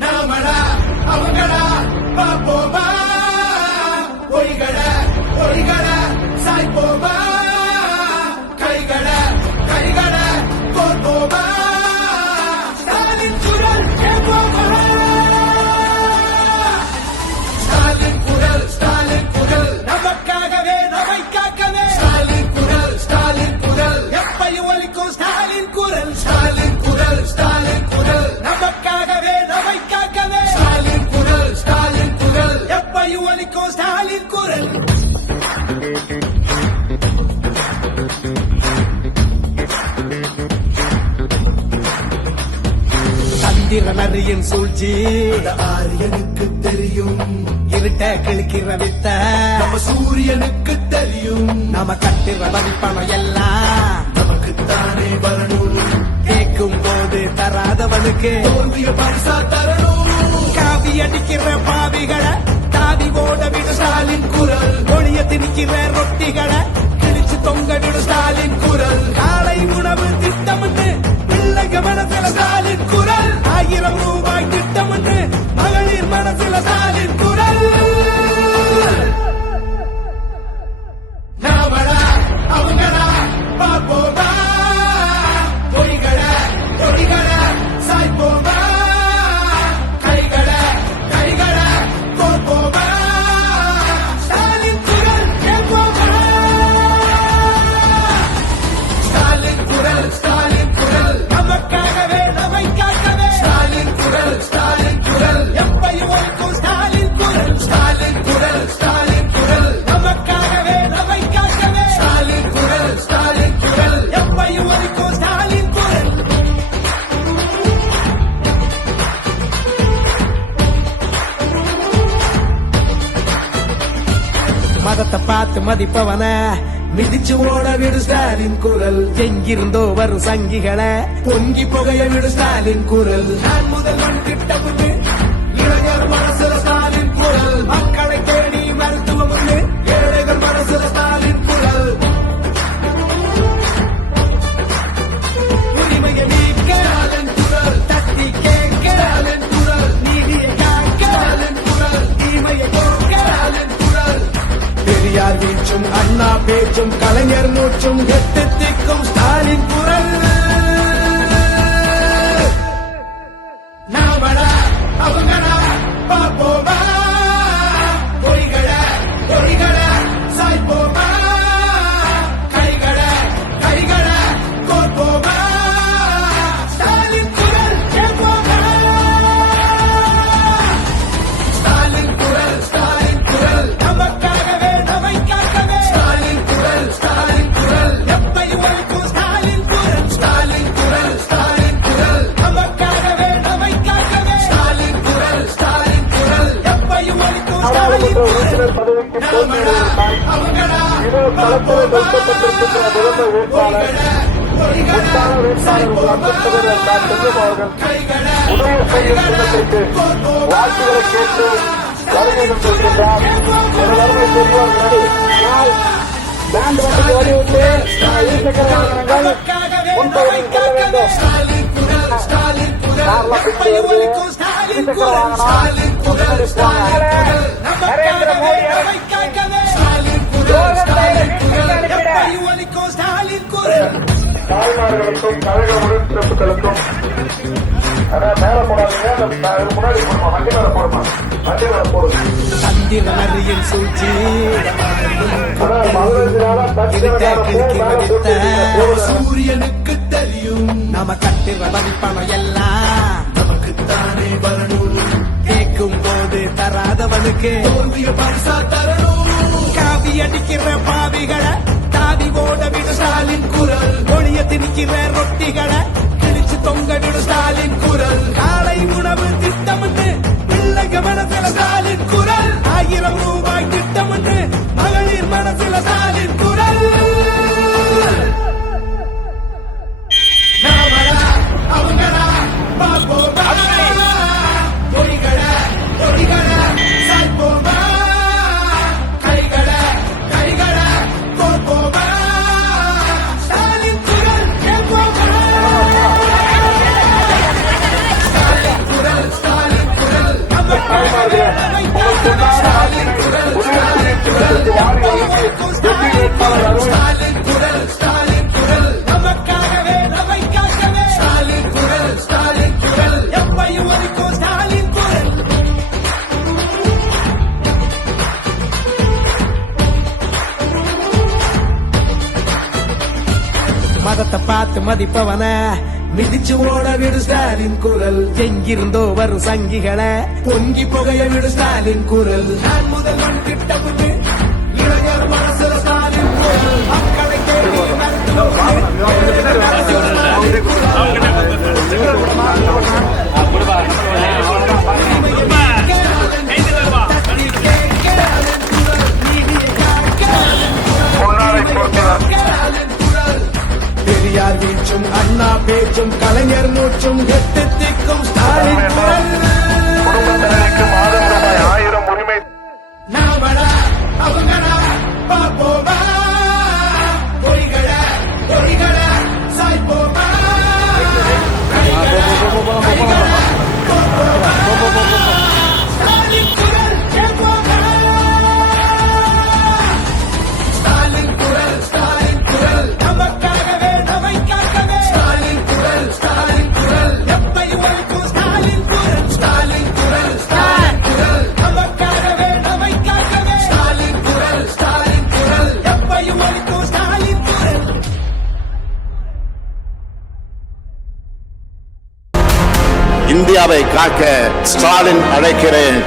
நாமடா அவங்கடா பாப்போமா ஒய்கட ஒய்கட சாய்ப்போமா கைகட கைகட கோர்ப்போமா ஸ்டாலின் குரல் கேட்போமா ஸ்டாலின் குரல் நமக்காகவே நம்மை காக்கவே ஸ்டாலின் குரல் எப்பையும் ஒலிக்கும் ஸ்டாலின் குரல் நமக்காகவே நம்மை காக்கவே ஸ்டாலின் குரல் எப்பையும் ஒலிக்கும் ஸ்டாலின் குரல் சந்திரனரியின் சூழ்ச்சி ஆரியனுக்கு தெரியும், இருட்ட கிழக்கிற வித்த நம்ம சூரியனுக்கு தெரியும், நாம கட்டுற மதிப்பணம் எல்லாம் நமக்குத்தானே வரணும், கேட்கும் போது தராதவனுக்கு தோல்விய பரிசா தரணும். காவி அடிக்கிற பாவிகளை தாவி ஓட விடு ஸ்டாலின் குரல், ஒளிய திணிக்கிற ரொட்டிகளை கிழிச்சு தொங்க விடு ஸ்டாலின் குரல், காலை உணவு திட்டம் பிள்ளைங்க மனசுல ஸ்டாலின் குரல், 1000 ரூபாய் திட்டம் மகளிர் மனசுல ஸ்டாலின் குரல். நாமடா அவங்கடா பாப்போமா பொய்கட பொய்கட சாய்ப்போமா கைகட கைகட கோர்ப்போமா ஸ்டாலின் குரல் கேட்போமா ஸ்டாலின் குரல் நமக்காகவே நம்மை காக்கவே ஸ்டாலின் குரல் எப்பையும் ஒலிக்கும் ஸ்டாலின் குரல் நமக்காகவே நம்மை காக்கவே ஸ்டாலின் குரல் எப்பையும் ஒலிக்கும் ஸ்டாலின் குரல். மதத்தை பார்த்து மதிப்பவன மிதிச்சு ஓட விடு ஸ்டாலின் குரல், எங்கிருந்தோ வரும் சங்கிகளை பொங்கி புகைய விடு ஸ்டாலின் குரல், நான் முதல்வன் திட்டம் இளைஞர் மனசுல ஸ்டாலின் குரல், மக்களை தேடி மருத்துவம் ஏழைகள் மனசுல ஸ்டாலின் குரல், உரிமையை நீக்க ஸ்டாலின் குரல், தட்டி கேட்க ஸ்டாலின் குரல், நீதியை காக்க ஸ்டாலின் குரல், தீமையை போக்க ஸ்டாலின் குரல், பெரியார் வீச்சும் அண்ணா பேச்சும் கலைஞர் நூற்றும் எட்டு திக்கும் ஸ்டாலின் குரல். நாமடா அவங்கடா பாப்போமா பொய்கட பொய்கட சாய்ப்போமா கைகட கைகட கோர்ப்போமா ஸ்டாலின் குரல் கேட்போமா ஸ்டாலின் குரல் நமக்காகவே நம்மை காக்கவே ஸ்டாலின் குரல் எப்பையும் ஒலிக்கும் ஸ்டாலின் குரல் நமக்காகவே நம்மை காக்கவே ஸ்டாலின் குரல் எப்பையும் ஒலிக்கும் ஸ்டாலின் குரல். நாமடா அவங்கடா பாப்போமா பொய்கட பொய்கட சாய்ப்போமா கைகட கைகட கோர்ப்போமா தாய்மார்களுக்கும் கழக உடன்பிறப்புகளுக்கும் மேல போடாதீங்க, முன்னாடி போடுமா, வண்டி மேல போடுமா, வண்டி மேல போடுங்க. சந்திரனரியின் சூழ்ச்சி சூரியனுக்கு தெரியும், நாம கட்டுற மதிப்பணம் எல்லாம் நமக்குத்தானே வரணும், கேட்கும் போது தராதவனுக்கு தோல்விய பரிசா தரணும். காவி அடிக்கிற பாவிகளை தாவி ஓட விடு ஸ்டாலின் குரல், ஒளிய திணிக்கிற ரொட்டிகளை கிழிச்சு தொங்க விடு ஸ்டாலின் குரல், காலை உணவு திட்டம் பிள்ளைங்க மனசுல ஸ்டாலின் குரல், 1000 ரூபாய் திட்டம் மகளிர் மனசுல ஸ்டாலின் குரல். நாமடா அவங்கடா பாப்போமா பொய்கட பொய்கட சாய்ப்போமா கைகட கைகட கோர்ப்போமா பாதத்தை பார்த்து மதிப்பவன மிதிச்சு ஓட விடு ஸ்டாலின் குரல். எங்கிருந்தோ வரும் சங்கிகளை பொங்கி புகைய விடு ஸ்டாலின் குரல். நான் முதல்வன் திட்டமுண்டு இளைஞர் மனசுல ஸ்டாலின் குரல். மக்களை தேடி நடத்தும் ஸ்டாலின் குரல். பெரியார் வீச்சும் அண்ணா பேச்சும் கலைஞர் மூச்சும் எட்டு திக்கும் ஸ்டாலின் குரல். குடும்பத்தினருக்கு மாதம் ரூபாய் 1000 உரிமை நாமடா அவங்கடா பாப்போமா பொய்களா பொய்களா சாய்ப்போமா ஸ்டாலின் குரல் கேட்போமா. ஸ்டாலின் குரல் ஸ்டாலின் குரல் நமக்காகவே நம்மை காக்கவே. ஸ்டாலின் குரல் ஸ்டாலின் குரல் எப்பையும் ஒழிக்கும் ஸ்டாலின் குரல். ஸ்டாலின் குரல் ஸ்டாலின் குரல் நமக்காகவே நம்மை காக்கவே. ஸ்டாலின் குரல் ஸ்டாலின் குரல் எப்பையும் ஒழிக்கும் ஸ்டாலின் குரல். இந்தியாவை காக்க ஸ்டாலின் அழைக்கிறேன்.